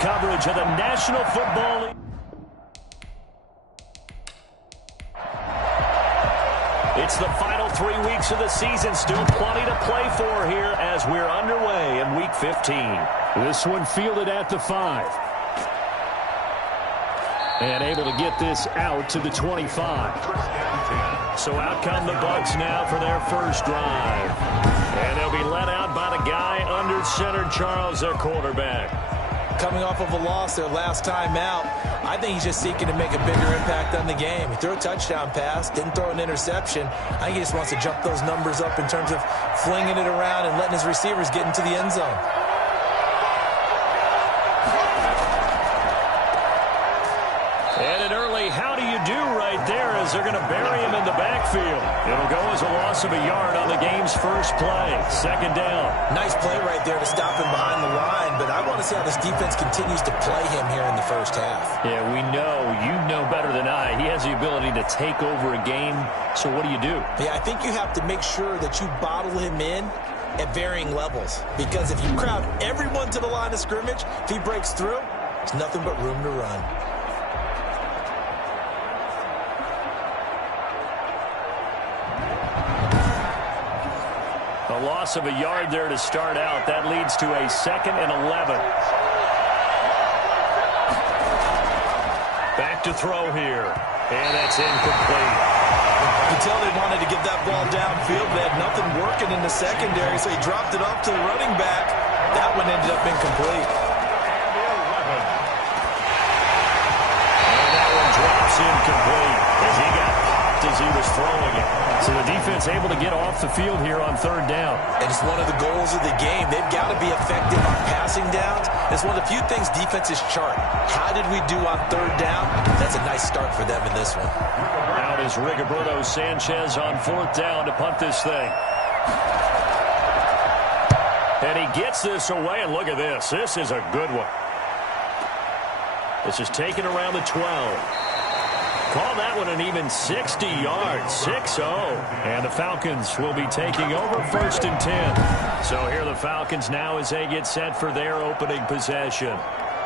Coverage of the National Football League. It's the final 3 weeks of the season. Still plenty to play for here as we're underway in Week 15. This one fielded at the 5. And able to get this out to the 25. So out come the Bucs now for their first drive. And they'll be let out by the guy under center, Charles, their quarterback. Coming off of a loss their last time out, I think he's just seeking to make a bigger impact on the game. He threw a touchdown pass, didn't throw an interception. I think he just wants to jump those numbers up in terms of flinging it around and letting his receivers get into the end zone. And an early how do you do right there as they're going to bury him in the backfield. It'll go as a loss of a yard on the game's first play. Second down. Nice play right there to stop him behind the line, but I want to see how this defense continues to play him here in the first half. Yeah, we know. You know better than I. He has the ability to take over a game, so what do you do? Yeah, I think you have to make sure that you bottle him in at varying levels, because if you crowd everyone to the line of scrimmage, if he breaks through, there's nothing but room to run. A loss of a yard there to start out. That leads to a 2nd and 11. Back to throw here. And that's incomplete. You can tell they wanted to get that ball downfield. They had nothing working in the secondary, so he dropped it off to the running back. That one ended up incomplete. And that one drops incomplete as he got popped as he was throwing it. So the defense able to get off the field here on 3rd down. And it's one of the goals of the game. They've got to be effective on passing downs. It's one of the few things defenses chart. How did we do on 3rd down? That's a nice start for them in this one. Out is Rigoberto Sanchez on 4th down to punt this thing. And he gets this away, and look at this. This is a good one. This is taken around the 12. Call that one an even 60 yards, 6-0. And the Falcons will be taking over 1st and 10. So here are the Falcons now as they get set for their opening possession.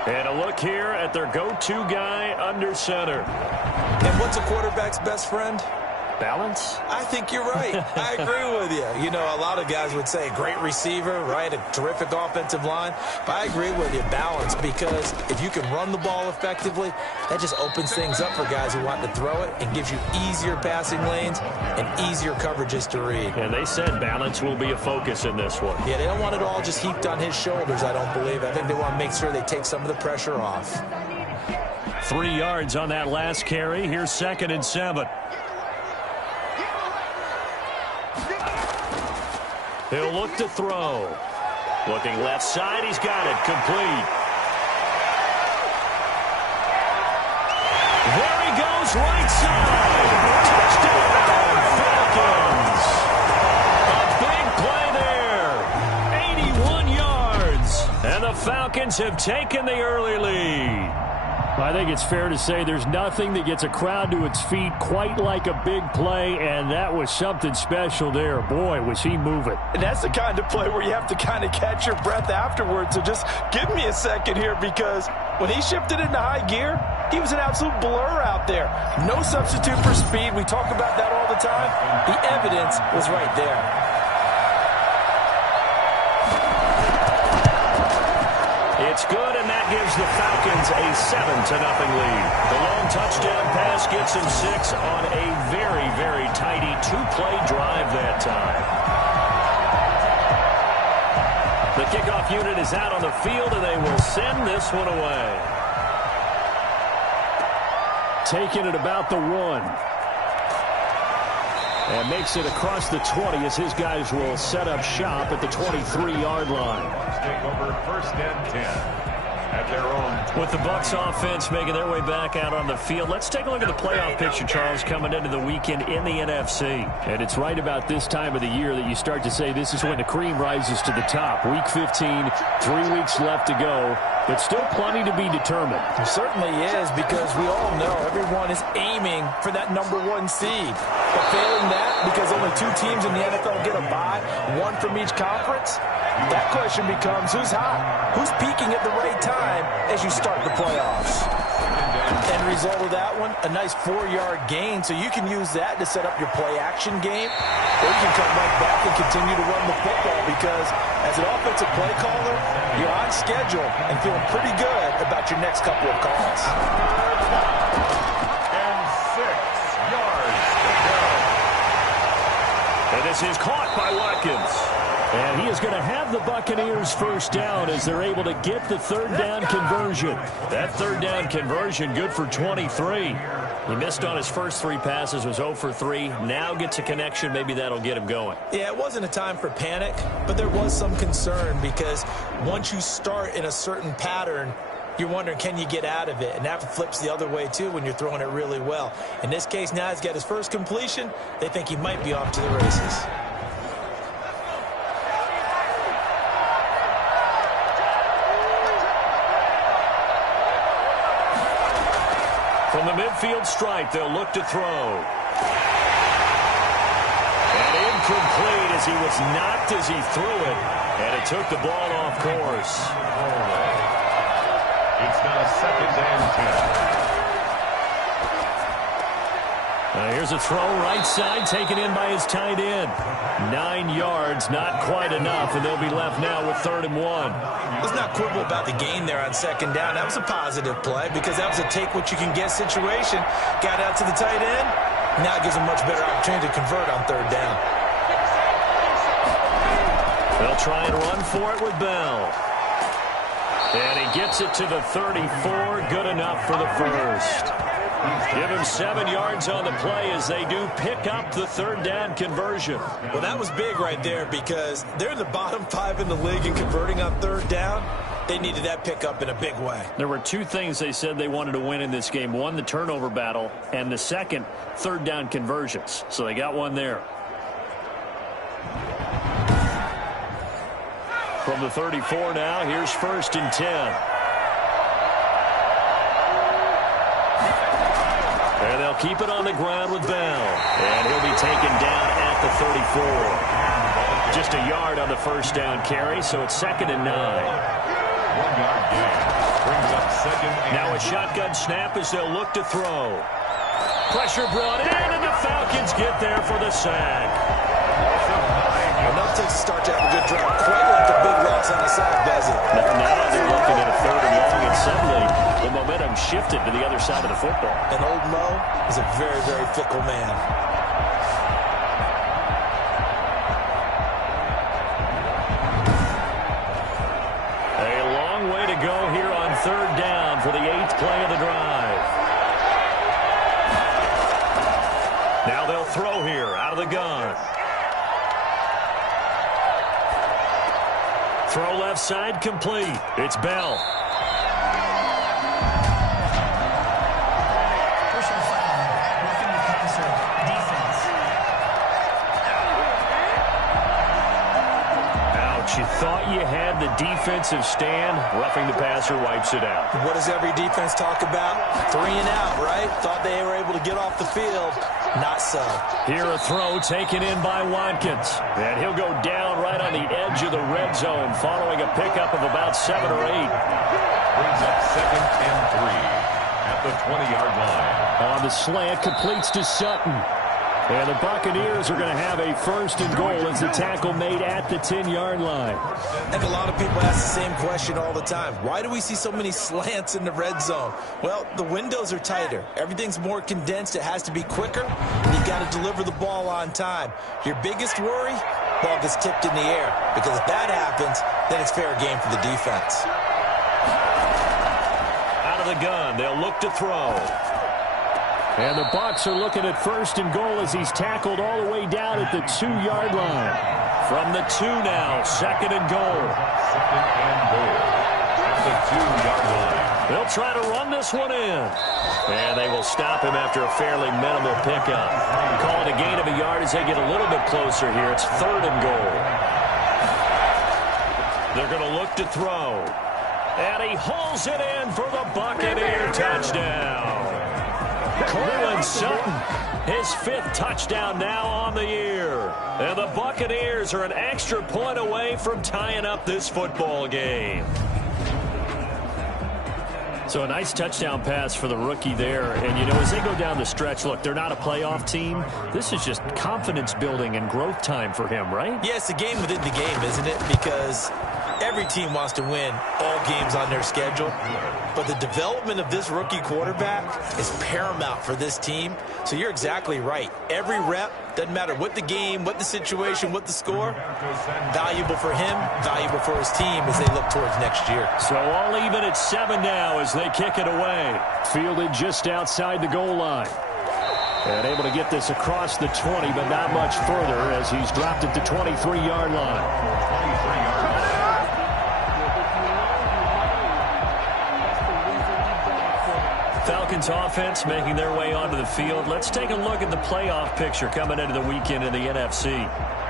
And a look here at their go-to guy under center. And what's a quarterback's best friend? Balance? I think you're right. I agree with you. You know, a lot of guys would say great receiver, right? A terrific offensive line. But I agree with you, balance, because if you can run the ball effectively, that just opens things up for guys who want to throw it and gives you easier passing lanes and easier coverages to read. And they said balance will be a focus in this one. Yeah, they don't want it all just heaped on his shoulders, I don't believe. I think they want to make sure they take some of the pressure off. 3 yards on that last carry. Here's 2nd and 7. He'll look to throw. Looking left side. He's got it. Complete. There he goes, right side. Touchdown, Falcons. A big play there. 81 yards. And the Falcons have taken the early lead. I think it's fair to say there's nothing that gets a crowd to its feet quite like a big play, and that was something special there. Boy, was he moving. And that's the kind of play where you have to kind of catch your breath afterwards. So just give me a second here, because when he shifted into high gear, he was an absolute blur out there. No substitute for speed. We talk about that all the time. The evidence was right there. It's good, and that gives the Falcons a 7-0 lead. The long touchdown pass gets him 6 on a very, very tidy 2-play drive that time. The kickoff unit is out on the field, and they will send this one away. Taking it about the 1. And makes it across the 20 as his guys will set up shop at the 23-yard line. Take over 1st and 10 at their own. With the Bucs offense making their way back out on the field, let's take a look at the playoff picture, Charles, coming into the weekend in the NFC. And it's right about this time of the year that you start to say this is when the cream rises to the top. Week 15, 3 weeks left to go, but still plenty to be determined. It certainly is, because we all know everyone is aiming for that #1 seed. But failing that, because only 2 teams in the NFL get a bye, 1 from each conference, that question becomes who's hot. who's peaking at the right time as you start the playoffs. End result of that one, a nice 4-yard gain, so you can use that to set up your play-action game, or you can come right back and continue to run the football because as an offensive play caller, you're on schedule and feeling pretty good about your next couple of calls. And 6 yards to go. And this is caught by Watkins. And he is going to have the Buccaneers first down as they're able to get the third down conversion. That third down conversion good for 23. He missed on his first 3 passes, was 0 for 3. Now gets a connection. Maybe that'll get him going. Yeah, it wasn't a time for panic, but there was some concern because once you start in a certain pattern, you're wondering, can you get out of it? And that flips the other way, too, when you're throwing it really well. In this case, now he's got his first completion. They think he might be off to the races. From the midfield stripe, they'll look to throw. And incomplete as he was knocked as he threw it. And it took the ball off course. It's now 2nd and 10. Here's a throw right side taken in by his tight end. 9 yards, not quite enough, and they'll be left now with 3rd and 1. Let's not quibble about the gain there on 2nd down. That was a positive play because that was a take-what-you-can-get situation. Got out to the tight end. Now it gives him much better opportunity to convert on 3rd down. They'll try and run for it with Bell. And he gets it to the 34. Good enough for the first. Give him 7 yards on the play as they do pick up the 3rd down conversion. Well, that was big right there because they're in the bottom 5 in the league and converting on 3rd down. They needed that pickup in a big way. There were 2 things they said they wanted to win in this game. One, the turnover battle, and the second, 3rd down conversions. So they got one there. From the 34 now, here's 1st and 10. And they'll keep it on the ground with Bell. And he'll be taken down at the 34. Just a yard on the first down carry, so it's 2nd and 9. 1-yard gain. Brings up 2nd and Now a shotgun snap as they'll look to throw. Pressure brought in, and the Falcons get there for the sack. Enough to start to have a good drive. Quite like a big loss on the sack, does it? Now they're looking at a 3rd and long, and suddenly the momentum shifted to the other side of the football. And old Mo is a very, very fickle man. A long way to go here on 3rd down for the 8th play of the drive. Now they'll throw here out of the gun. Throw left side complete. It's Bell. You thought you had the defensive stand. Roughing the passer wipes it out. What does every defense talk about? 3 and out, right? Thought they were able to get off the field. Not so. Here a throw taken in by Watkins. And he'll go down right on the edge of the red zone following a pickup of about 7 or 8. brings up 2nd and 3 at the 20-yard line. On the slant, completes to Sutton. And the Buccaneers are going to have a 1st and goal as the tackle made at the 10-yard line. I think a lot of people ask the same question all the time. Why do we see so many slants in the red zone? Well, the windows are tighter. Everything's more condensed. It has to be quicker. And you've got to deliver the ball on time. Your biggest worry? Ball gets tipped in the air. Because if that happens, then it's fair game for the defense. Out of the gun, they'll look to throw. And the Bucs are looking at 1st and goal as he's tackled all the way down at the 2-yard line. From the 2 now, 2nd and goal. 2nd and goal at the 2-yard line. They'll try to run this one in. And they will stop him after a fairly minimal pickup. Call it a gain of a yard as they get a little bit closer here. It's 3rd and goal. They're going to look to throw. And he hauls it in for the Buccaneer touchdown. Cortland Sutton, his 5th touchdown now on the year. And the Buccaneers are an extra point away from tying up this football game. So a nice touchdown pass for the rookie there. And, you know, as they go down the stretch, look, they're not a playoff team. This is just confidence building and growth time for him, right? Yeah, it's a game within the game, isn't it? Because every team wants to win all games on their schedule. But the development of this rookie quarterback is paramount for this team. So you're exactly right. Every rep, doesn't matter what the game, what the situation, what the score, valuable for him, valuable for his team as they look towards next year. So all even at 7 now as they kick it away. Fielded just outside the goal line. And able to get this across the 20, but not much further as he's dropped at the 23-yard line. Falcons offense making their way onto the field. Let's take a look at the playoff picture coming into the weekend in the NFC.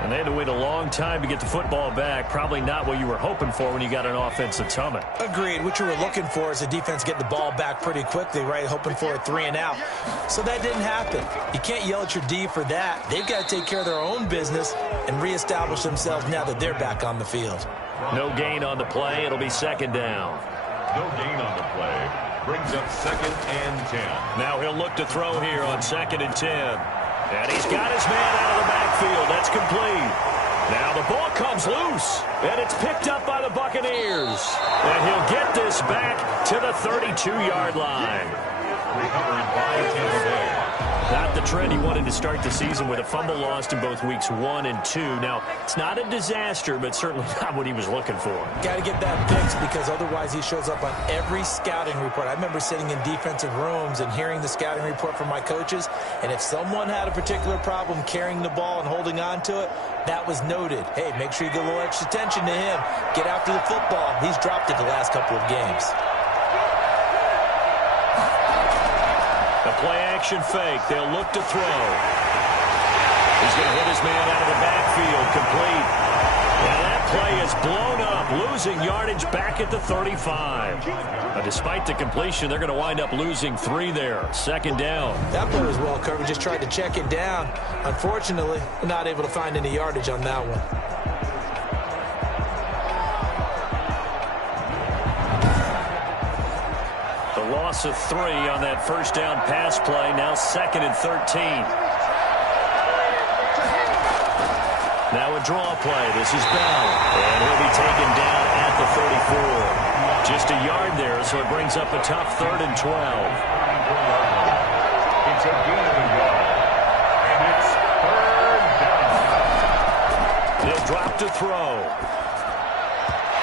And they had to wait a long time to get the football back. Probably not what you were hoping for when you got an offense that's humming. Agreed. What you were looking for is the defense get the ball back pretty quickly, right? Hoping for a 3-and-out. So that didn't happen. You can't yell at your D for that. They've got to take care of their own business and reestablish themselves now that they're back on the field. No gain on the play. It'll be 2nd down. No gain on the play. Brings up 2nd and 10. Now he'll look to throw here on 2nd and 10. And he's got his man out of the backfield. That's complete. Now the ball comes loose. And it's picked up by the Buccaneers. And he'll get this back to the 32-yard line. Recovered by Tampa Bay. Not the trend he wanted to start the season with a fumble lost in both weeks 1 and 2. Now, it's not a disaster, but certainly not what he was looking for. Got to get that fixed because otherwise he shows up on every scouting report. I remember sitting in defensive rooms and hearing the scouting report from my coaches, and if someone had a particular problem carrying the ball and holding on to it, that was noted. Hey, make sure you give a little extra attention to him. Get after the football. He's dropped it the last couple of games. The play-action fake. They'll look to throw. He's going to hit his man out of the backfield. Complete. And that play is blown up, losing yardage back at the 35. Despite the completion, they're going to wind up losing 3 there. 2nd down. That play was well covered. Just tried to check it down. Unfortunately, not able to find any yardage on that one. Loss of 3 on that 1st down pass play. Now 2nd and 13. Now a draw play. This is Bell. And he'll be taken down at the 34. Just a yard there, so it brings up a tough 3rd and 12. It's a gain of a yard. And it's 3rd down. He'll drop to throw.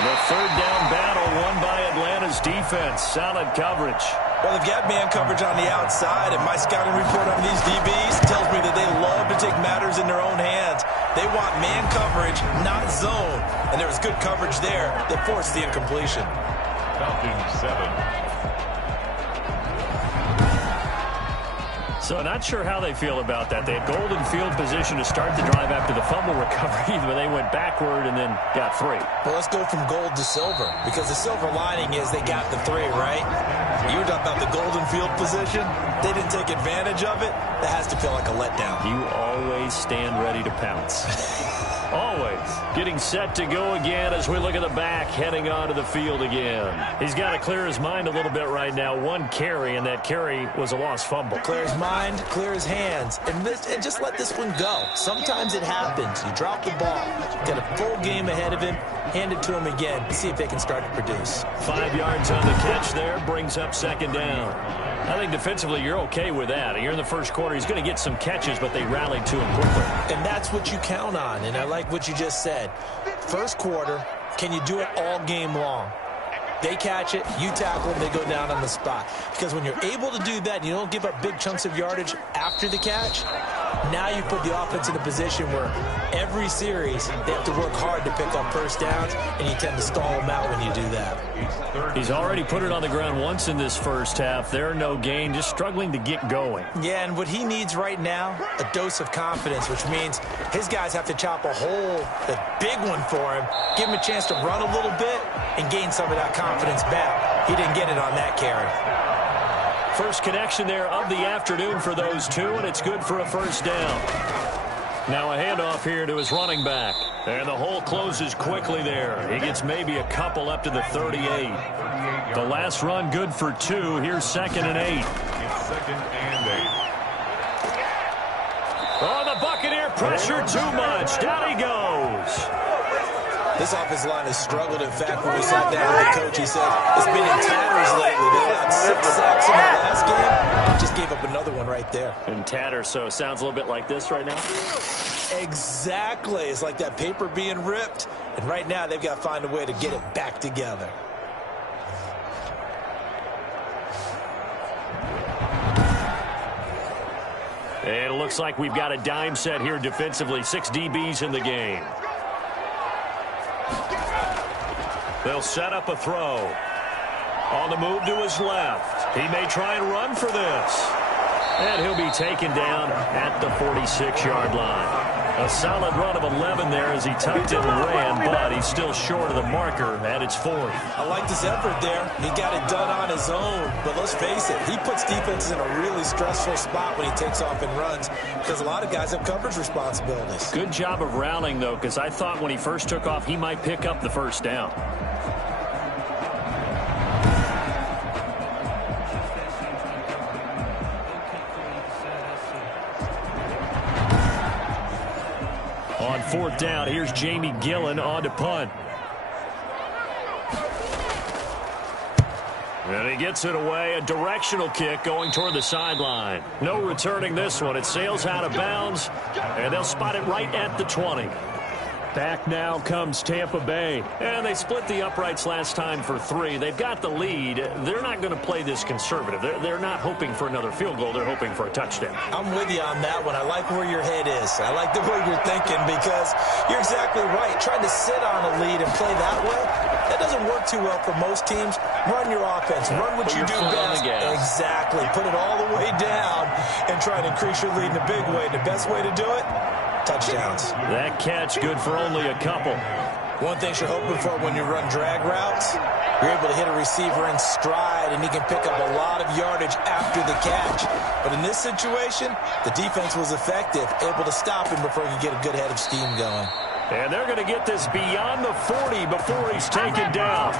The 3rd down battle won by Atlanta's defense. Solid coverage. Well, they've got man coverage on the outside, and my scouting report on these DBs tells me that they love to take matters in their own hands. They want man coverage, not zone. And there was good coverage there that forced the incompletion. Falcons 7. So not sure how they feel about that. They had golden field position to start the drive after the fumble recovery, but they went backward and then got 3. Well, let's go from gold to silver, because the silver lining is they got the 3, right? You were talking about the golden field position. They didn't take advantage of it. That has to feel like a letdown. You always stand ready to pounce. Always. Getting set to go again as we look at the back, heading onto the field again. He's got to clear his mind a little bit right now. 1 carry, and that carry was a lost fumble. Clear his mind, clear his hands, and just let this one go. Sometimes it happens. You drop the ball. Got a full game ahead of him. Hand it to him again. See if they can start to produce. 5 yards on the catch there. Brings up 2nd down. I think defensively you're okay with that. You're in the 1st quarter. He's going to get some catches, but they rallied to him quickly. And that's what you count on, and I like what you just said. 1st quarter, can you do it all game long? They catch it, you tackle them, they go down on the spot. Because when you're able to do that and you don't give up big chunks of yardage after the catch, now you put the offense in a position where every series they have to work hard to pick up 1st downs, and you tend to stall them out when you do that. He's already put it on the ground once in this 1st half. There, no gain, just struggling to get going. Yeah, and what he needs right now, a dose of confidence, which means his guys have to chop a hole, a big one for him, give him a chance to run a little bit and gain some of that confidence back. He didn't get it on that carry. First connection there of the afternoon for those 2, and it's good for a 1st down. Now a handoff here to his running back. And the hole closes quickly there. He gets maybe a couple up to the 38. The last run good for 2. Here's 2nd and 8. It's 2nd and 8. Oh, the Buccaneer pressure too much. Down he goes. This offensive line has struggled. In fact, when we sat down with the coach, he said it's been in tatters lately. They allowed 6 sacks in the last game. Just gave up another one right there. In tatters, so it sounds a little bit like this right now. Exactly. It's like that paper being ripped. And right now, they've got to find a way to get it back together. And it looks like we've got a dime set here defensively. 6 DBs in the game. They'll set up a throw. On the move to his left. He may try and run for this. And he'll be taken down at the 46-yard line. A solid run of 11 there as he tucked it and ran, but he's still short of the marker at its 40. I like his effort there. He got it done on his own. But let's face it, he puts defenses in a really stressful spot when he takes off and runs because a lot of guys have coverage responsibilities. Good job of rallying, though, because I thought when he first took off, he might pick up the first down. On 4th down, here's Jamie Gillen on to punt. And he gets it away. A directional kick going toward the sideline. No returning this one. It sails out of bounds, and they'll spot it right at the 20. Back now comes Tampa Bay. And they split the uprights last time for 3. They've got the lead. They're not going to play this conservative. They're not hoping for another field goal. They're hoping for a touchdown. I'm with you on that one. I like where your head is. I like the way you're thinking because you're exactly right. Trying to sit on a lead and play that way, that doesn't work too well for most teams. Run your offense. Run what you do best. Exactly. Put it all the way down and try to increase your lead in a big way. The best way to do it, touchdowns. That catch good for only a couple. One thing you're hoping for when you run drag routes, you're able to hit a receiver in stride, and he can pick up a lot of yardage after the catch. But in this situation, the defense was effective, able to stop him before he could get a good head of steam going. And they're going to get this beyond the 40 before he's taken down.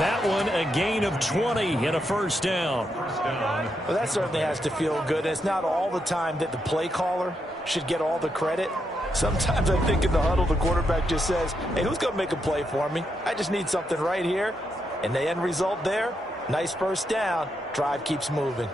That one, a gain of 20 and a first down. Well, that certainly has to feel good. It's not all the time that the play caller should get all the credit. Sometimes I think in the huddle, the quarterback just says, hey, who's going to make a play for me? I just need something right here. And the end result there, nice first down. Drive keeps moving.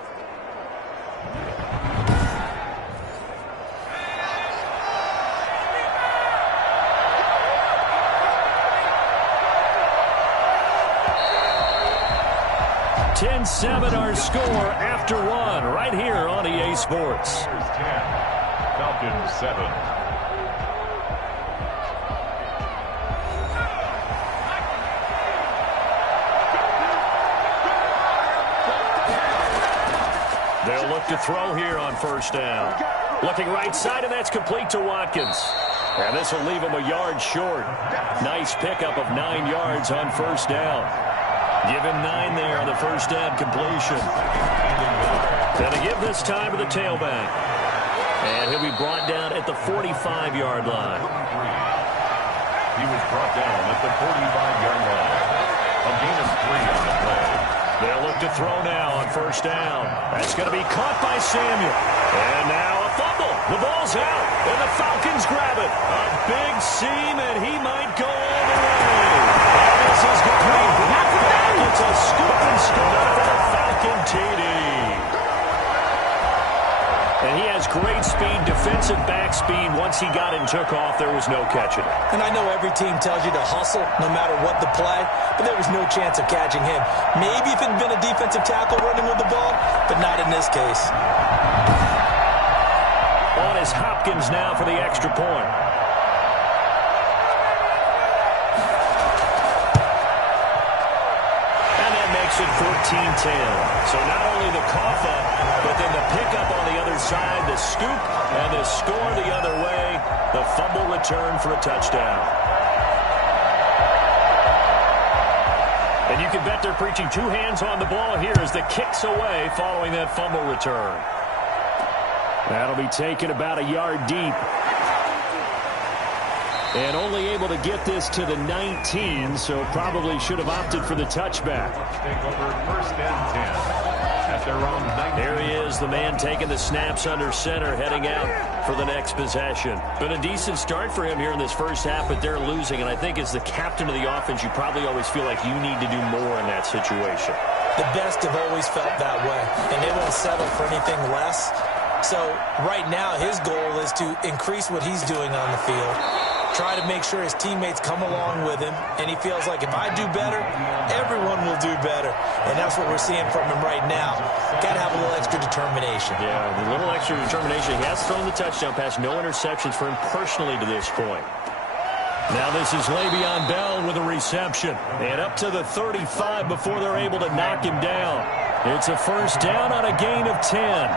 (10-7) our score after 1 right here on EA Sports. 10, Falcons 7. They'll look to throw here on first down. Looking right side, and that's complete to Watkins. And this will leave him a yard short. Nice pickup of 9 yards on first down. Give him 9 there on the first down completion. Going to give this time to the tailback. And he'll be brought down at the 45-yard line. He was brought down at the 45-yard line. A gain of 3 on the play. They'll look to throw now on first down. That's going to be caught by Samuel. And now a fumble. The ball's out, and the Falcons grab it. A big seam, and he might go all the way. And this is complete. It's a scoop and score for the Falcon TD. And he has great speed, defensive back speed. Once he got and took off, there was no catching it. And I know every team tells you to hustle no matter what the play, but there was no chance of catching him. Maybe if it had been a defensive tackle running with the ball, but not in this case. On is Hopkins now for the extra point. Makes it 14-10. So not only the cough up, but then the pickup on the other side, the scoop, and the score the other way. The fumble return for a touchdown. And you can bet they're preaching 2 hands on the ball here as the kick's away following that fumble return. That'll be taken about a yard deep. And only able to get this to the 19, so probably should have opted for the touchback. Take over first and 10. At their own 19. Here he is, the man taking the snaps under center, heading out for the next possession. Been a decent start for him here in this first half, but they're losing. And I think as the captain of the offense, you probably always feel like you need to do more in that situation. The best have always felt that way, and they won't settle for anything less. So right now, his goal is to increase what he's doing on the field, try to make sure his teammates come along with him, and he feels like if I do better, everyone will do better. And that's what we're seeing from him right now. Got to have a little extra determination. Yeah, a little extra determination. He has thrown the touchdown pass, no interceptions for him personally to this point. Now this is Le'Veon Bell with a reception. And up to the 35 before they're able to knock him down. It's a first down on a gain of 10.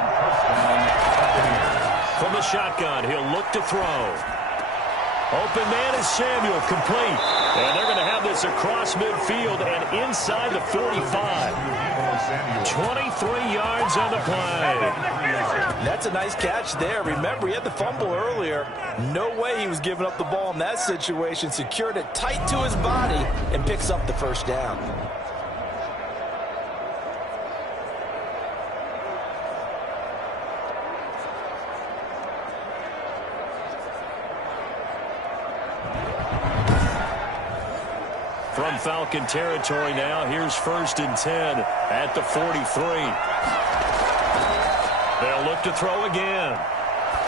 From the shotgun, he'll look to throw. Open man is Samuel, complete. And they're going to have this across midfield and inside the 45. 23 yards on the play. That's a nice catch there. Remember, he had the fumble earlier. No way he was giving up the ball in that situation. Secured it tight to his body and picks up the first down. From Falcon territory now, here's first and 10 at the 43. They'll look to throw again.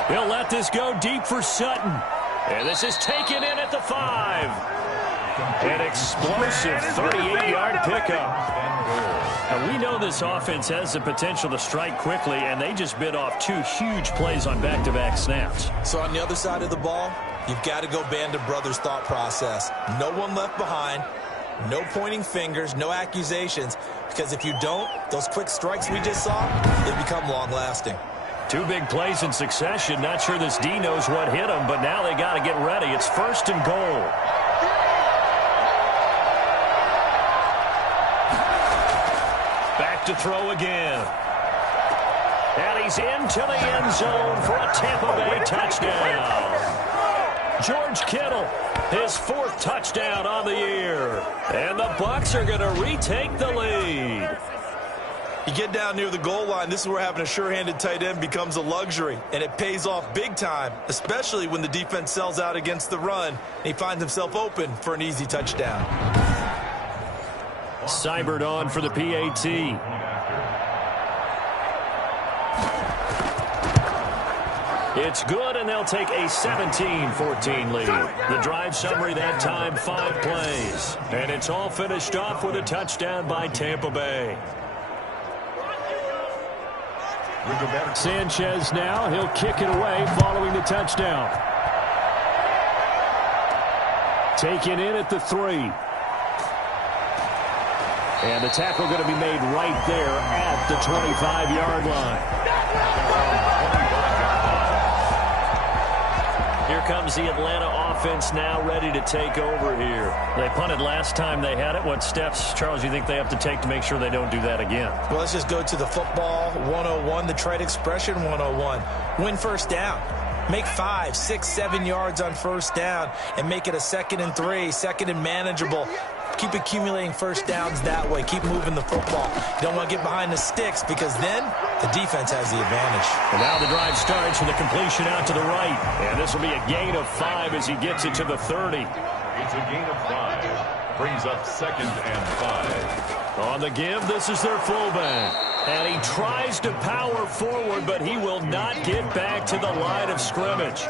He'll let this go deep for Sutton. And this is taken in at the 5. An explosive 38-yard pickup. And we know this offense has the potential to strike quickly, and they just bit off 2 huge plays on back-to-back snaps. So on the other side of the ball, you've got to go Band of Brothers thought process. No one left behind. No pointing fingers, no accusations, because if you don't, those quick strikes we just saw, they become long-lasting. 2 big plays in succession. Not sure this D knows what hit him, but now they got to get ready. It's first and goal. Back to throw again. And he's into the end zone for a Tampa Bay touchdown. George Kittle, his 4th touchdown on the year. And the Bucs are going to retake the lead. You get down near the goal line, this is where having a sure-handed tight end becomes a luxury, and it pays off big time, especially when the defense sells out against the run, and he finds himself open for an easy touchdown. Seibert on for the PAT. It's good, and they'll take a 17-14 lead. The drive summary that time, 5 plays. And it's all finished off with a touchdown by Tampa Bay. Sanchez now, he'll kick it away following the touchdown. Taken in at the 3. And the tackle going to be made right there at the 25-yard line. Here comes the Atlanta offense now ready to take over here. They punted last time they had it. What steps, Charles, you think they have to take to make sure they don't do that again? Well, let's just go to the football 101, the trade expression 101. Win first down. Make 5, 6, 7 yards on first down and make it a 2nd and 3, 2nd and manageable. Keep accumulating first downs that way. Keep moving the football. You don't want to get behind the sticks because then the defense has the advantage. And now the drive starts with a completion out to the right. And this will be a gain of 5 as he gets it to the 30. It's a gain of 5. Brings up 2nd and 5. On the give, this is their fullback. And he tries to power forward, but he will not get back to the line of scrimmage.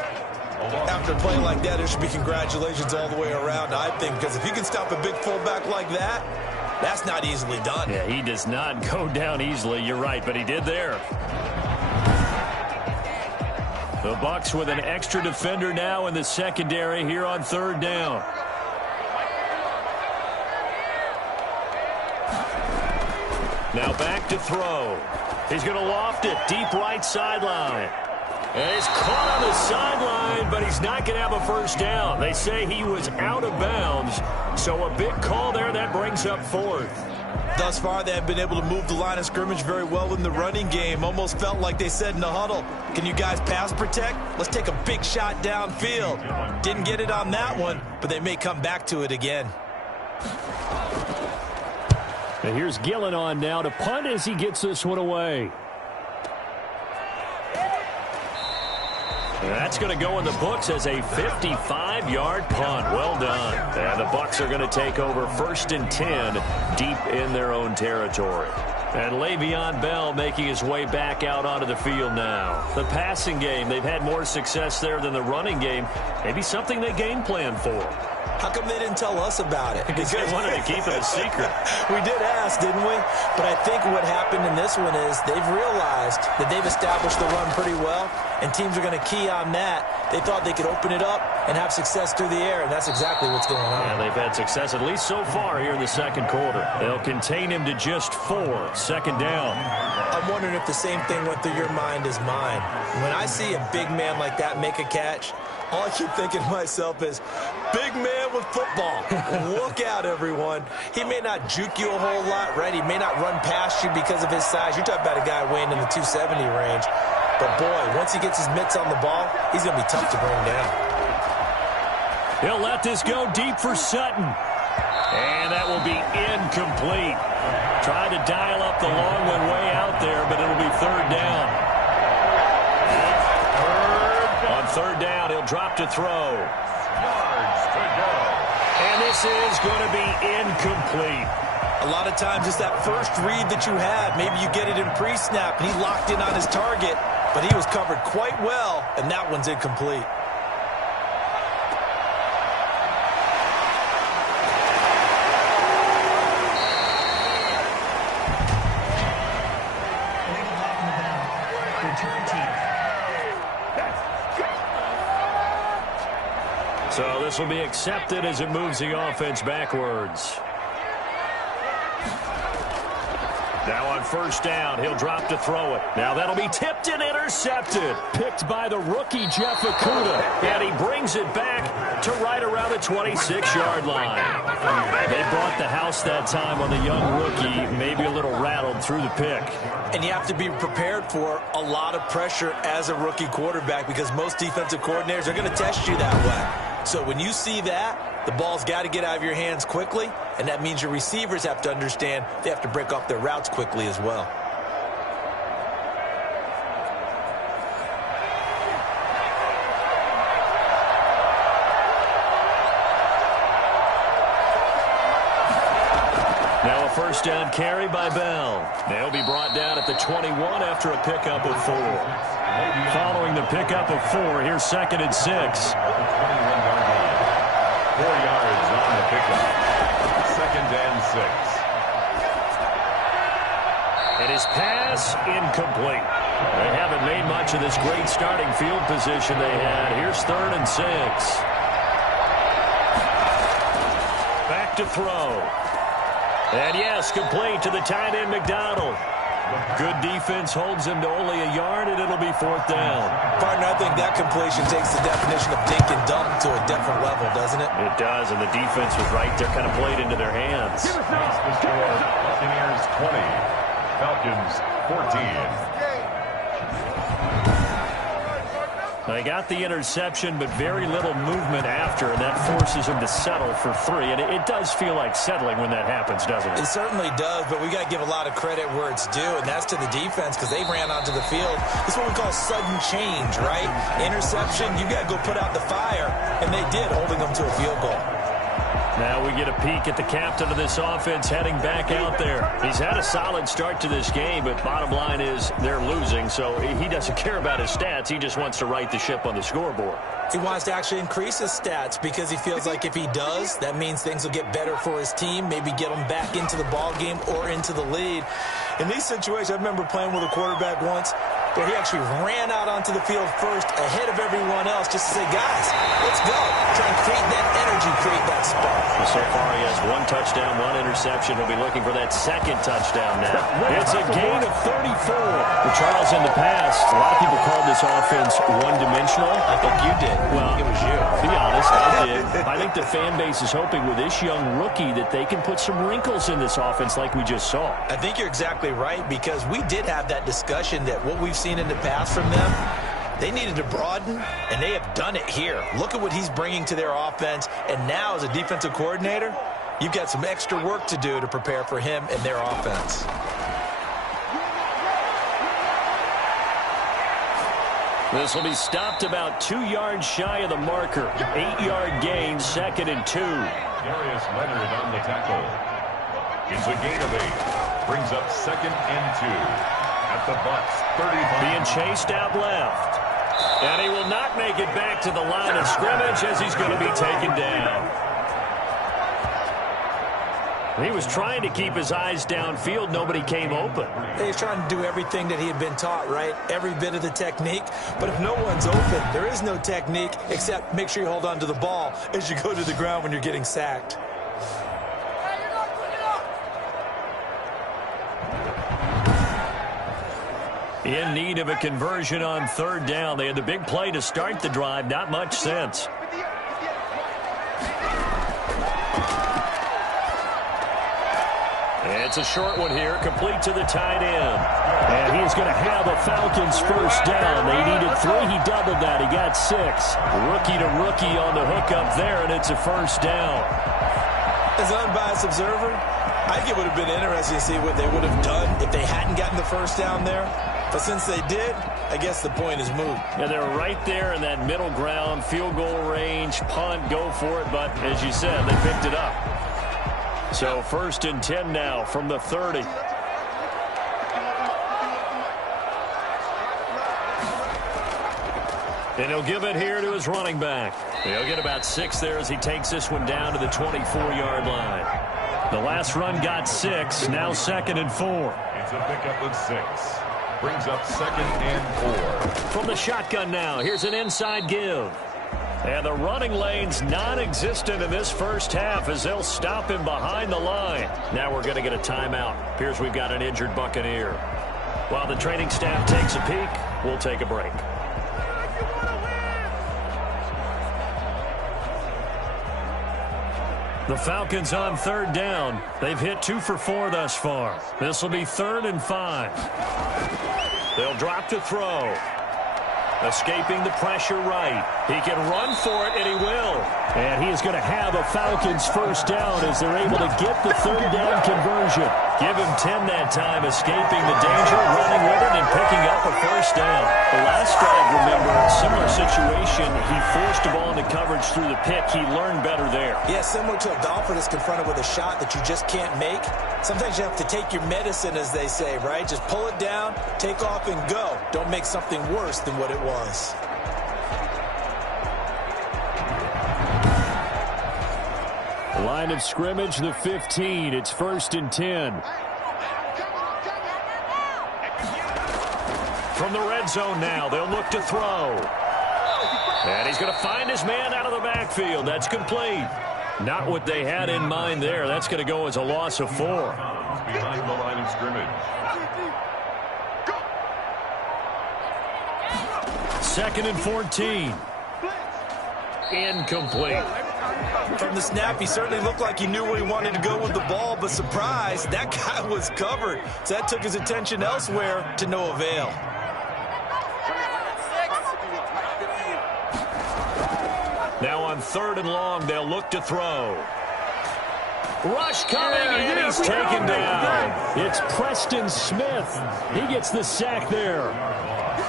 After a play like that, there should be congratulations all the way around, I think, because if you can stop a big fullback like that, that's not easily done. Yeah, he does not go down easily. You're right, but he did there. The Bucs with an extra defender now in the secondary here on 3rd down. Now back to throw. He's going to loft it deep right sideline. And he's caught on the sideline, but he's not going to have a first down. They say he was out of bounds, so a big call there that brings up 4th. Thus far, they have been able to move the line of scrimmage very well in the running game. Almost felt like they said in the huddle, can you guys pass protect? Let's take a big shot downfield. Didn't get it on that one, but they may come back to it again. And here's Gillen on now to punt as he gets this one away. That's going to go in the books as a 55-yard punt. Well done. And the Bucs are going to take over 1st and 10 deep in their own territory. And Le'Veon Bell making his way back out onto the field now. The passing game, they've had more success there than the running game. Maybe something they game plan for. How come they didn't tell us about it? Because they wanted to keep it a secret. We did ask, didn't we? But I think what happened in this one is they've realized that they've established the run pretty well, and teams are going to key on that. They thought they could open it up and have success through the air, and that's exactly what's going on. Yeah, they've had success at least so far here in the second quarter. They'll contain him to just 4. 2nd down. I'm wondering if the same thing went through your mind as mine. When I see a big man like that make a catch, all I keep thinking to myself is, big man with football. Look out, everyone. He may not juke you a whole lot, right? He may not run past you because of his size. You're talking about a guy weighing in the 270 range. But, boy, once he gets his mitts on the ball, he's going to be tough to bring down. He'll let this go deep for Sutton. And that will be incomplete. Tried to dial up the long one way out there, but it'll be 3rd down. On 3rd down, he'll drop to throw. Yards to go. And this is going to be incomplete. A lot of times it's that first read that you have. Maybe you get it in pre-snap, and he locked in on his target, but he was covered quite well, and that one's incomplete. So this will be accepted as it moves the offense backwards. Now on 1st down, he'll drop to throw it. Now that'll be tipped and intercepted. Picked by the rookie, Jeff Okudah. And he brings it back to right around the 26-yard line. They brought the house that time on the young rookie, maybe a little rattled through the pick. And you have to be prepared for a lot of pressure as a rookie quarterback because most defensive coordinators are going to test you that way. So when you see that, the ball's got to get out of your hands quickly, and that means your receivers have to understand they have to break off their routes quickly as well. Now a 1st down carry by Bell. They'll be brought down at the 21 after a pickup of 4. Following the pickup of 4, here's 2nd and 6. 21-yard line. 4 yards on the pickup. 2nd and 6. And his pass incomplete. They haven't made much of this great starting field position they had. Here's 3rd and 6. Back to throw. And yes, complete to the tight end, McDonald. Good defense holds him to only a yard, and it'll be 4th down. Partner, I think that completion takes the definition of dink and dunk to a different level, doesn't it? It does, and the defense was right there, kind of played into their hands. That's the score. Buccaneers 20, Falcons 14. They got the interception, but very little movement after, and that forces them to settle for 3. And it does feel like settling when that happens, doesn't it? It certainly does, but we got to give a lot of credit where it's due, and that's to the defense because they ran onto the field. This is what we call sudden change, right? Interception, you got to go put out the fire, and they did, holding them to a field goal. Now we get a peek at the captain of this offense heading back out there. He's had a solid start to this game, but bottom line is they're losing, so he doesn't care about his stats. He just wants to right the ship on the scoreboard. He wants to actually increase his stats because he feels like if he does, that means things will get better for his team, maybe get them back into the ball game or into the lead. In these situations, I remember playing with a quarterback once. where he actually ran out onto the field first ahead of everyone else just to say, guys, let's go. Try and create that energy, create that spark. Well, so far he has 1 touchdown, 1 interception. He'll be looking for that second touchdown now. It's a gain of 34. Well, Charles, in the past, a lot of people called this offense one-dimensional. I think you did. Well, it was you. To be honest, I did. I think the fan base is hoping with this young rookie that they can put some wrinkles in this offense like we just saw. I think you're exactly right, because we did have that discussion that what we've seen in the past from them, they needed to broaden, and they have done it here. Look at what he's bringing to their offense, and now as a defensive coordinator, you've got some extra work to do to prepare for him and their offense. This will be stopped about 2 yards shy of the marker. 8-yard gain, 2nd and 2. Darius Leonard on the tackle. It's a gain of 8. Brings up 2nd and 2. At the bucs, 35. Being chased out left. And he will not make it back to the line of scrimmage as he's going to be taken down. He was trying to keep his eyes downfield. Nobody came open. He's trying to do everything that he had been taught, right? Every bit of the technique. But if no one's open, there is no technique except make sure you hold on to the ball as you go to the ground when you're getting sacked. In need of a conversion on 3rd down. They had the big play to start the drive. Not much sense. It's a short one here, complete to the tight end. And he's going to have a Falcons first down. They needed 3. He doubled that. He got 6. Rookie to rookie on the hook up there, and it's a first down. As an unbiased observer, I think it would have been interesting to see what they would have done if they hadn't gotten the first down there. But since they did, I guess the point is moot. And they're right there in that middle ground, field goal range, punt, go for it. But as you said, they picked it up. So 1st and 10 now from the 30. And he'll give it here to his running back. He'll get about 6 there as he takes this one down to the 24-yard line. The last run got 6, now 2nd and 4. It's a pickup of 6. Brings up 2nd and 4. From the shotgun now, here's an inside give. And the running lane's non-existent in this first half as they'll stop him behind the line. Now we're going to get a timeout. Appears we've got an injured Buccaneer. While the training staff takes a peek, we'll take a break. The Falcons on 3rd down. They've hit 2 for 4 thus far. This will be 3rd and 5. They'll drop to throw. Escaping the pressure right. He can run for it, and he will. And he is going to have a Falcons first down as they're able to get the 3rd down conversion. Give him 10 that time, escaping the danger, running with it, and picking up a first down. The last drive, remember, similar situation. He forced the ball into coverage through the pick. He learned better there. Yeah, similar to a golfer that's confronted with a shot that you just can't make. Sometimes you have to take your medicine, as they say, right? Just pull it down, take off, and go. Don't make something worse than what it was. Line of scrimmage, the 15. It's 1st and 10. From the red zone now, they'll look to throw. And he's going to find his man out of the backfield. That's complete. Not what they had in mind there. That's going to go as a loss of 4. Behind the line of scrimmage. 2nd and 14. Incomplete. From the snap, he certainly looked like he knew where he wanted to go with the ball, but surprise, that guy was covered. So that took his attention elsewhere to no avail. Now on 3rd and long, they'll look to throw. Rush coming, and he's taken down. It's Preston Smith. He gets the sack there.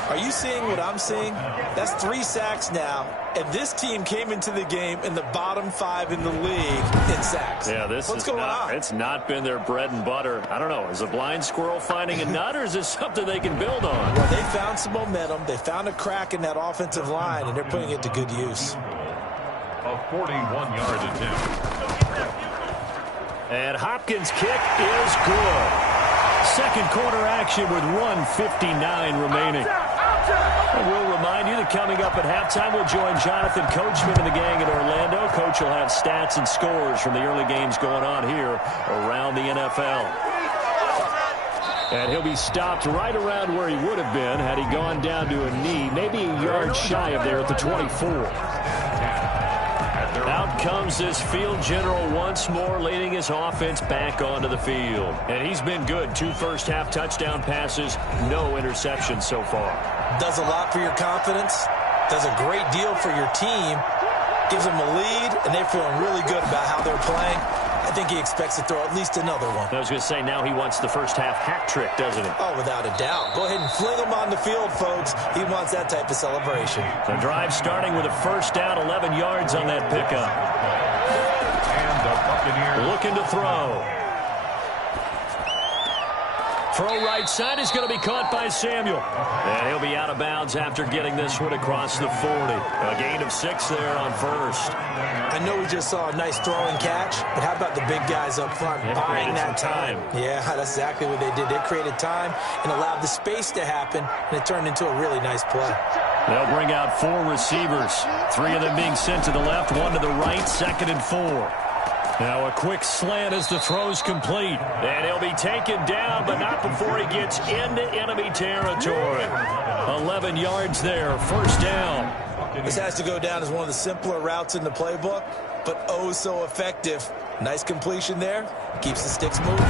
Are you seeing what I'm seeing? That's 3 sacks now, and this team came into the game in the bottom 5 in the league in sacks. Yeah, what's going on? It's not been their bread and butter. I don't know. Is a blind squirrel finding a nut, or is this something they can build on? Well, they found some momentum. They found a crack in that offensive line, and they're putting it to good use. A 41-yard attempt. And Hopkins' kick is good. Second quarter action with 1:59 remaining. And we'll remind you that coming up at halftime, we'll join Jonathan Coachman and the gang in Orlando. Coach will have stats and scores from the early games going on here around the NFL. And he'll be stopped right around where he would have been had he gone down to a knee, maybe a yard shy of there at the 24. Out comes this field general once more, leading his offense back onto the field. And he's been good. 2 first-half touchdown passes, no interceptions so far. Does a lot for your confidence, does a great deal for your team, gives them a lead, and they're feeling really good about how they're playing. I think he expects to throw at least another one. I was going to say, now he wants the first-half hat trick, doesn't he? Oh, without a doubt. Go ahead and fling him on the field, folks. He wants that type of celebration. The drive starting with a first down, 11 yards on that pickup. And the Buccaneers looking to throw. Throw right side is going to be caught by Samuel. And he'll be out of bounds after getting this one across the 40. A gain of 6 there on first. I know we just saw a nice throw and catch, but how about the big guys up front buying that time? Yeah, that's exactly what they did. They created time and allowed the space to happen, and it turned into a really nice play. They'll bring out 4 receivers. 3 of them being sent to the left, 1 to the right, 2nd and 4. Now a quick slant as the throw's complete. And he'll be taken down, but not before he gets into enemy territory. 11 yards there, first down. This has to go down as one of the simpler routes in the playbook, but oh so effective. Nice completion there. Keeps the sticks moving.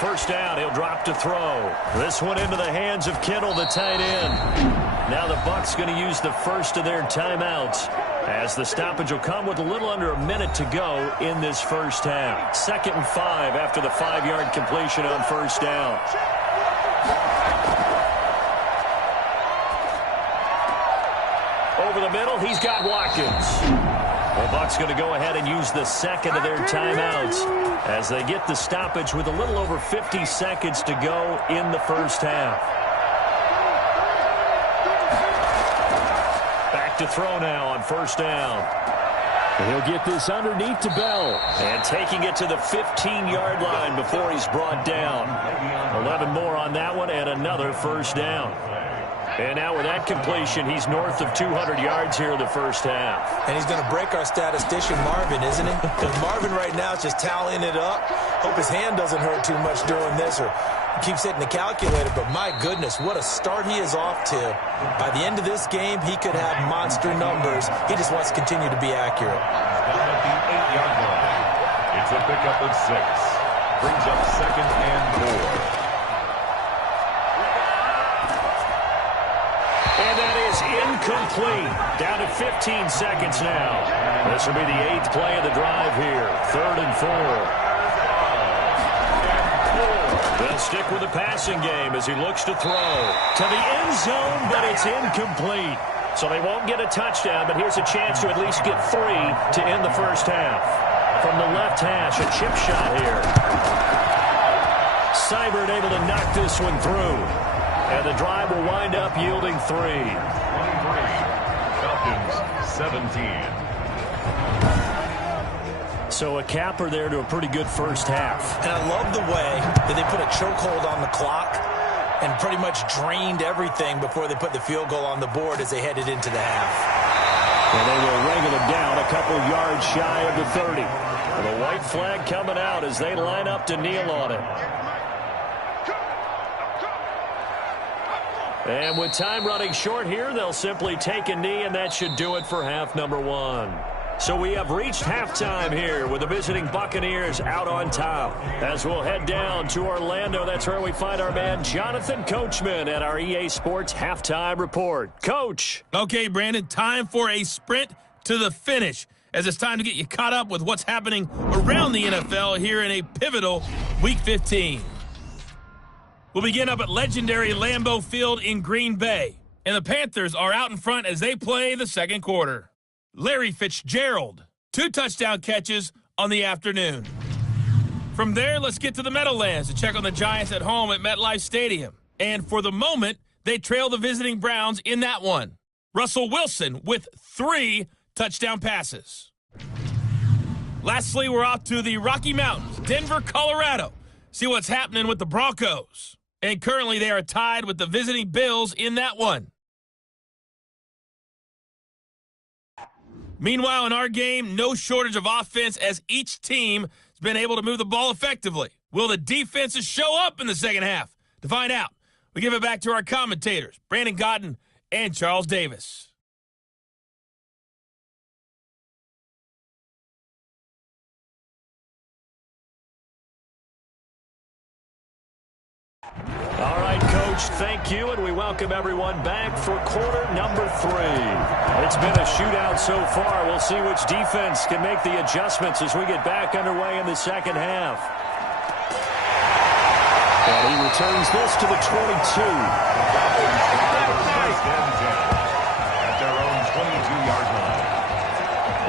First down, he'll drop to throw. This one into the hands of Kittle, the tight end. Now the Bucs going to use the first of their timeouts, as the stoppage will come with a little under a minute to go in this first half. 2nd and 5 after the 5-yard completion on first down. Over the middle, he's got Watkins. The Bucs going to go ahead and use the second of their timeouts as they get the stoppage with a little over 50 seconds to go in the first half. Back to throw now on first down. He'll get this underneath to Bell. And taking it to the 15-yard line before he's brought down. 11 more on that one and another first down. And now with that completion, he's north of 200 yards here in the first half. And he's going to break our statistician Marvin, isn't he? Because Marvin right now is just tallying it up. Hope his hand doesn't hurt too much doing this, or keeps hitting the calculator. But my goodness, what a start he is off to. By the end of this game, he could have monster numbers. He just wants to continue to be accurate. down at the 8-yard line. It's a pickup of 6. Brings up 2nd and 4. And that is incomplete. Down to 15 seconds now. This will be the 8th play of the drive here. 3rd and 4. They'll stick with the passing game as he looks to throw to the end zone, but it's incomplete. So they won't get a touchdown, but here's a chance to at least get 3 to end the first half. From the left hash, a chip shot here. Seibert able to knock this one through. And the drive will wind up yielding 3. 23. Falcons 17. So a capper there to a pretty good first half. And I love the way that they put a chokehold on the clock and pretty much drained everything before they put the field goal on the board as they headed into the half. And they will wrangle it down a couple yards shy of the 30. And the white flag coming out as they line up to kneel on it. And with time running short here, they'll simply take a knee, and that should do it for half number 1. So we have reached halftime here with the visiting Buccaneers out on top. As we'll head down to Orlando, that's where we find our man Jonathan Coachman at our EA Sports Halftime Report. Coach. Okay, Brandon, time for a sprint to the finish, as it's time to get you caught up with what's happening around the NFL here in a pivotal Week 15. We'll begin up at legendary Lambeau Field in Green Bay. And the Panthers are out in front as they play the second quarter. Larry Fitzgerald, 2 touchdown catches on the afternoon. From there, let's get to the Meadowlands to check on the Giants at home at MetLife Stadium. And for the moment, they trail the visiting Browns in that one. Russell Wilson with 3 touchdown passes. Lastly, we're off to the Rocky Mountains, Denver, Colorado. See what's happening with the Broncos. And currently they are tied with the visiting Bills in that one. Meanwhile, in our game, no shortage of offense as each team has been able to move the ball effectively. Will the defenses show up in the second half? To find out, we give it back to our commentators, Brandon Cotton and Charles Davis. All right, Coach, thank you, and we welcome everyone back for quarter number 3. It's been a shootout so far. We'll see which defense can make the adjustments as we get back underway in the second half. And he returns this to the 22. At their own 22-yard line.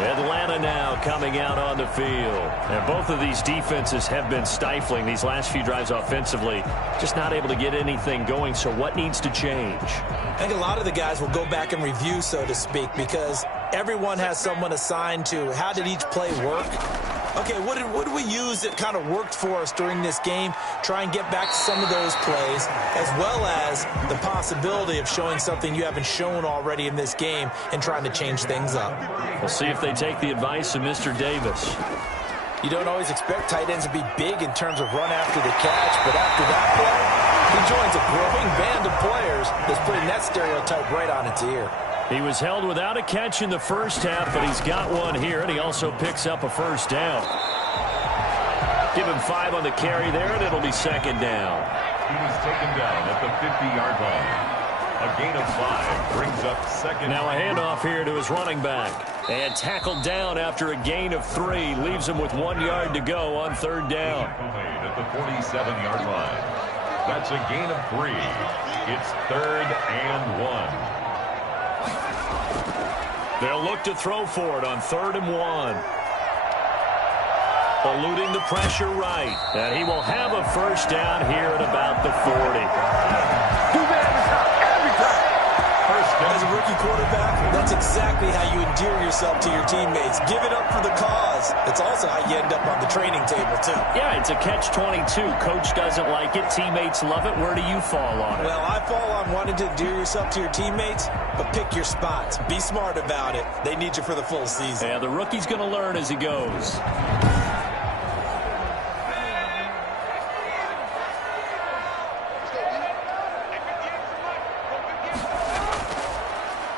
Atlanta now coming out on the field. And both of these defenses have been stifling these last few drives offensively. Just not able to get anything going, so what needs to change? I think a lot of the guys will go back and review, so to speak, because everyone has someone assigned to how did each play work. Okay, what did we use that kind of worked for us during this game? Try and get back to some of those plays, as well as the possibility of showing something you haven't shown already in this game and trying to change things up. We'll see if they take the advice of Mr. Davis. You don't always expect tight ends to be big in terms of run after the catch, but after that play, he joins a growing band of players that's putting that stereotype right on its ear. He was held without a catch in the first half, but he's got one here, and he also picks up a first down. Give him 5 on the carry there, and it'll be second down. He was taken down at the 50-yard line. A gain of 5 brings up second. Now a handoff here to his running back. And tackled down after a gain of 3. Leaves him with 1 yard to go on third down. At the 47-yard line. That's a gain of 3. It's 3rd and 1. They'll look to throw for it on 3rd and 1. Eluding the pressure right. And he will have a first down here at about the 40. As a rookie quarterback, that's exactly how you endear yourself to your teammates. Give it up for the cause. It's also how you end up on the training table, too. Yeah, it's a catch-22. Coach doesn't like it. Teammates love it. Where do you fall on it? Well, I fall on wanting to endear yourself to your teammates, but pick your spots. Be smart about it. They need you for the full season. Yeah, the rookie's going to learn as he goes.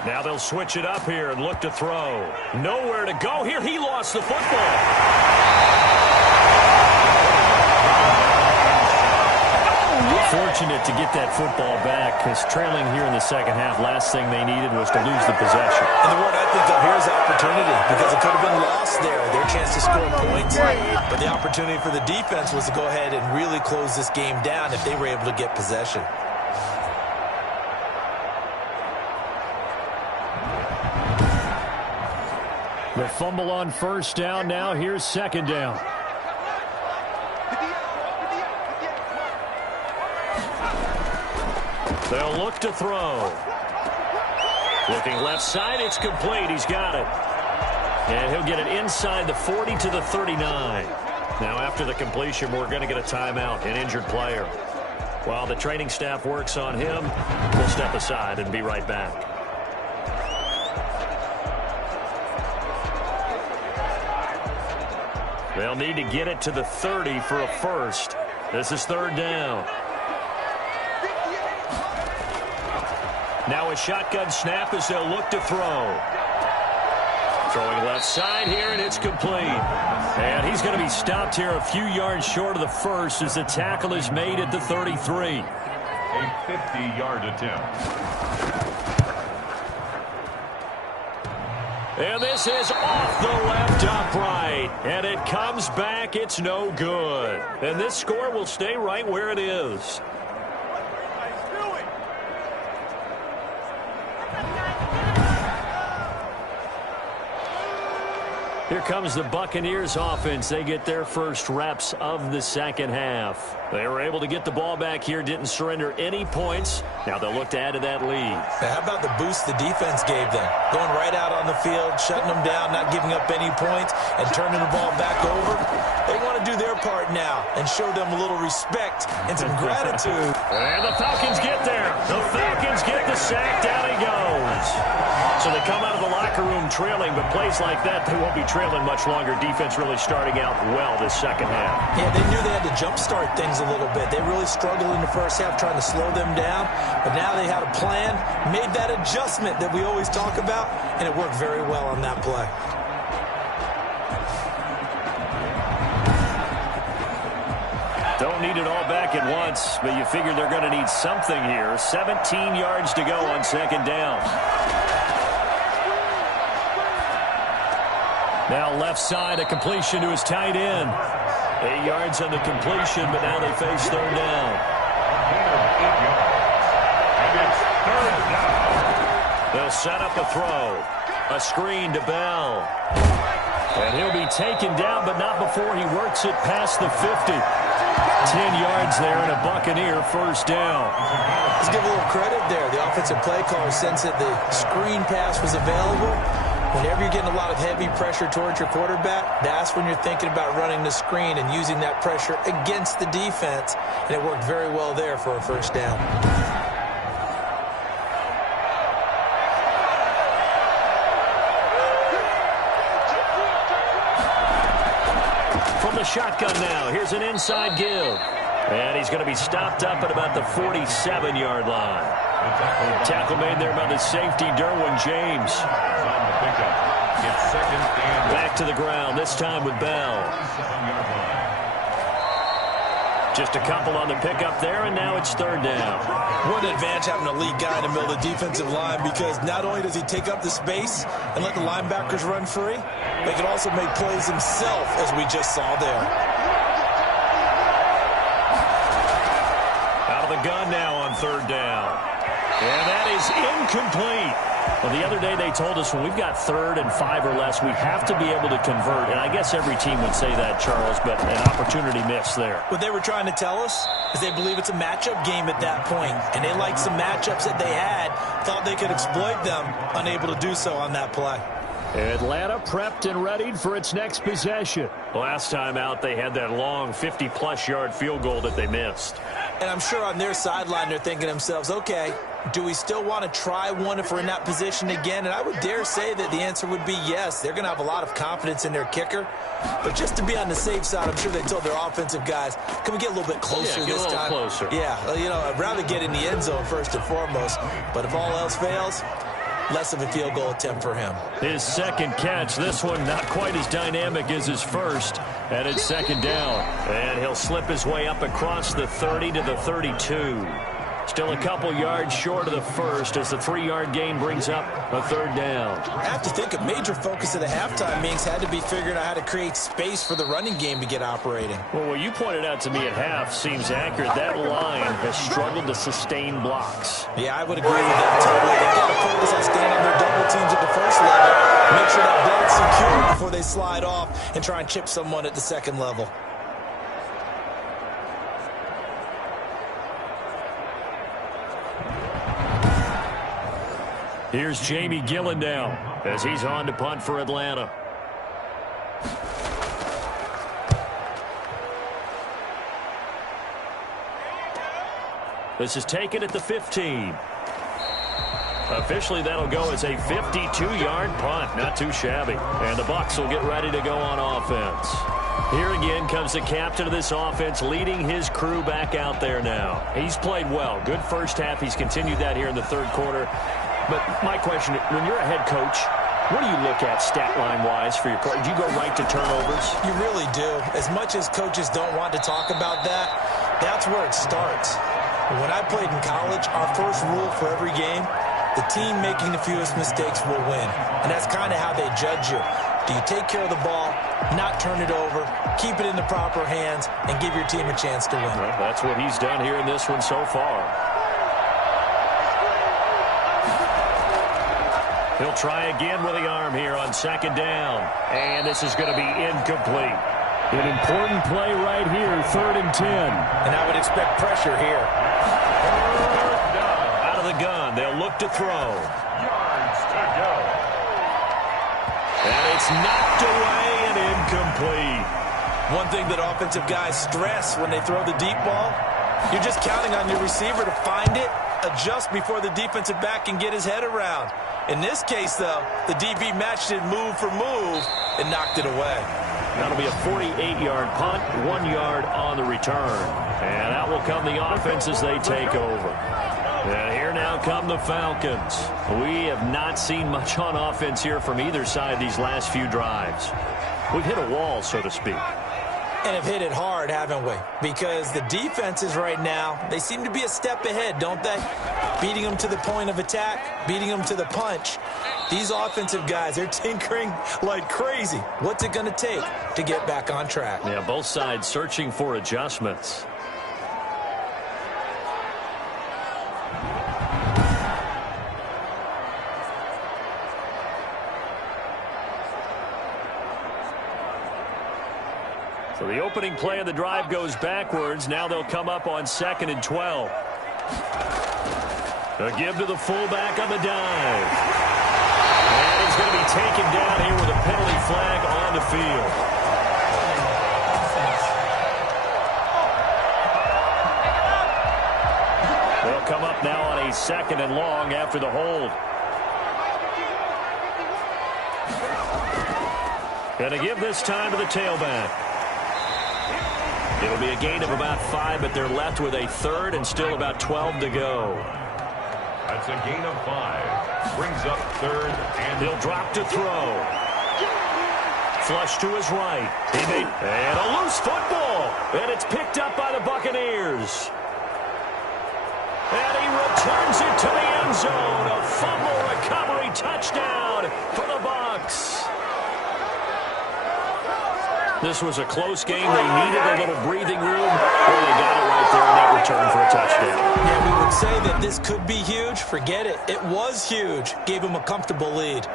Now they'll switch it up here and look to throw. Nowhere to go here. He lost the football. Fortunate to get that football back, because trailing here in the second half, last thing they needed was to lose the possession. And the word I think of here is opportunity, because it could have been lost there, their chance to score points. But the opportunity for the defense was to go ahead and really close this game down if they were able to get possession. The fumble on first down. Now here's second down. They'll look to throw. Looking left side, it's complete. He's got it. And he'll get it inside the 40 to the 39. Now after the completion, we're going to get a timeout, an injured player. While the training staff works on him, we'll step aside and be right back. They'll need to get it to the 30 for a first. This is third down. Now a shotgun snap as they'll look to throw. Throwing left side here, and it's complete. And he's going to be stopped here a few yards short of the first as the tackle is made at the 33. A 50-yard attempt. And this is off the left upright. And it comes back. It's no good. And this score will stay right where it is. Here comes the Buccaneers offense. They get their first reps of the second half. They were able to get the ball back here, didn't surrender any points. Now they'll look to add to that lead. How about the boost the defense gave them? Going right out on the field, shutting them down, not giving up any points, and turning the ball back over. They want to do their part now and show them a little respect and some gratitude. And the Falcons get there. The Falcons get the sack. Down he goes. So they come out of the locker room trailing, but plays like that, they won't be trailing much longer. Defense really starting out well this second half. Yeah, they knew they had to jumpstart things a little bit. They really struggled in the first half trying to slow them down, but now they had a plan, made that adjustment that we always talk about, and it worked very well on that play. Don't need it all back at once, but you figure they're going to need something here. 17 yards to go on second down. Now left side, a completion to his tight end. 8 yards on the completion, but now they face third down. And it's third down. They'll set up a throw. A screen to Bell. And he'll be taken down, but not before he works it past the 50. 10 yards there and a Buccaneer first down. Let's give a little credit there. The offensive play caller sensed that the screen pass was available. Whenever you're getting a lot of heavy pressure towards your quarterback, that's when you're thinking about running the screen and using that pressure against the defense. And it worked very well there for a first down. From the shotgun now, here's an inside give. And he's going to be stopped up at about the 47-yard line. Tackle made there by the safety, Derwin James. On the pickup. It's second and Back to the ground, this time with Bell. 7-yard line. Just a couple on the pickup there, and now it's third down. What an advantage having a lead guy in the middle of the defensive line, because not only does he take up the space and let the linebackers run free, they can also make plays himself, as we just saw there. Out of the gun now on third down. And that is incomplete. Well, the other day they told us when we've got 3rd and 5 or less, we have to be able to convert. And I guess every team would say that, Charles, but an opportunity missed there. What they were trying to tell us is they believe it's a matchup game at that point, and they liked some matchups that they had, thought they could exploit them, unable to do so on that play. Atlanta prepped and readied for its next possession. Last time out, they had that long 50-plus yard field goal that they missed. And I'm sure on their sideline they're thinking to themselves, okay, do we still want to try one if we're in that position again? And I would dare say that the answer would be yes. They're going to have a lot of confidence in their kicker. But just to be on the safe side, I'm sure they told their offensive guys, can we get a little bit closer this time? Closer. Yeah, you know, I'd rather get in the end zone first and foremost. But if all else fails, less of a field goal attempt for him. His second catch, this one not quite as dynamic as his first. And it's second down. And he'll slip his way up across the 30 to the 32. Still a couple yards short of the first as the 3-yard gain brings up a third down. I have to think a major focus of the halftime meetings had to be figuring out how to create space for the running game to get operating. Well, what you pointed out to me at half seems accurate. That line has struggled to sustain blocks. Yeah, I would agree with that totally. They've got to focus on staying on their double teams at the first level, make sure that belt's secure before they slide off and try and chip someone at the second level. Here's Jamie Gillen now as he's on to punt for Atlanta. This is taken at the 15. Officially, that'll go as a 52-yard punt. Not too shabby. And the Bucs will get ready to go on offense. Here again comes the captain of this offense, leading his crew back out there now. He's played well. Good first half. He's continued that here in the third quarter. But my question, when you're a head coach, what do you look at stat line-wise for your coach? Do you go right to turnovers? You really do. As much as coaches don't want to talk about that, that's where it starts. When I played in college, our first rule for every game, the team making the fewest mistakes will win. And that's kind of how they judge you. Do you take care of the ball, not turn it over, keep it in the proper hands, and give your team a chance to win? Well, that's what he's done here in this one so far. He'll try again with the arm here on second down. And this is going to be incomplete. An important play right here, 3rd and 10. And I would expect pressure here. Out of the gun, they'll look to throw. Yards to go. And it's knocked away and incomplete. One thing that offensive guys stress when they throw the deep ball, you're just counting on your receiver to find it, adjust before the defensive back can get his head around. In this case, though, the DB matched it move for move and knocked it away. That'll be a 48-yard punt, 1 yard on the return. And out will come the offense as they take over. And here now come the Falcons. We have not seen much on offense here from either side these last few drives. We've hit a wall, so to speak. And have hit it hard, haven't we? Because the defenses right now, they seem to be a step ahead, don't they? Beating them to the point of attack, beating them to the punch. These offensive guys, they're tinkering like crazy. What's it going to take to get back on track? Yeah, both sides searching for adjustments. So the opening play of the drive goes backwards. Now they'll come up on 2nd and 12. A give to the fullback on the dive. And he's going to be taken down here with a penalty flag on the field. They'll come up now on a 2nd and long after the hold. Going to give this time to the tailback. It'll be a gain of about 5, but they're left with a 3rd and still about 12 to go. That's a gain of 5. Brings up 3rd and He'll drop to throw. Flush to his right. And a loose football. And it's picked up by the Buccaneers. And he returns it to the end zone. A fumble recovery touchdown for the Bucs. This was a close game. They needed a little breathing room. Well, they got it right there in that return for a touchdown. Yeah, we would say that this could be huge. Forget it. It was huge. Gave him a comfortable lead.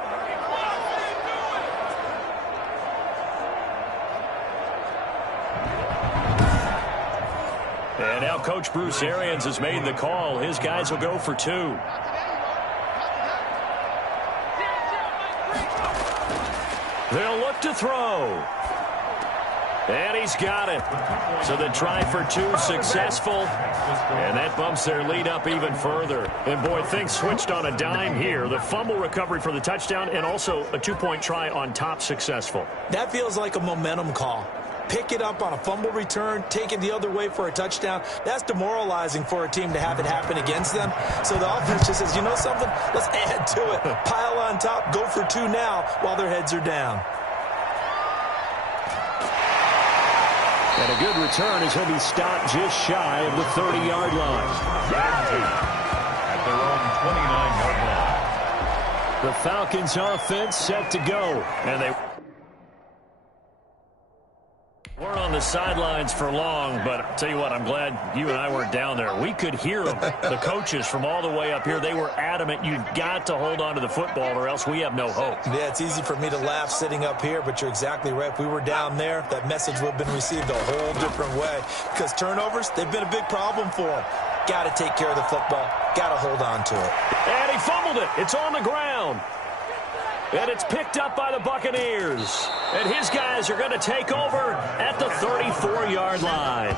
And now Coach Bruce Arians has made the call. His guys will go for 2. They'll look to throw. And he's got it. So the try for 2 successful. And that bumps their lead up even further. And, boy, things switched on a dime here. The fumble recovery for the touchdown and also a 2-point try on top successful. That feels like a momentum call. Pick it up on a fumble return, take it the other way for a touchdown. That's demoralizing for a team to have it happen against them. So the offense just says, you know something? Let's add to it. Pile on top, go for 2 now while their heads are down. And a good return as he'll be stopped just shy of the 30-yard line. at their own 29-yard line. The Falcons offense set to go. And they weren't on the sidelines for long, but I'll tell you what, I'm glad you and I weren't down there. We could hear them. The coaches from all the way up here, they were adamant. You've got to hold on to the football or else we have no hope. Yeah, it's easy for me to laugh sitting up here, but you're exactly right. If we were down there, that message would have been received a whole different way because turnovers, they've been a big problem for them. Got to take care of the football. Got to hold on to it. And he fumbled it. It's on the ground. And it's picked up by the Buccaneers. And his guys are going to take over at the 34-yard line.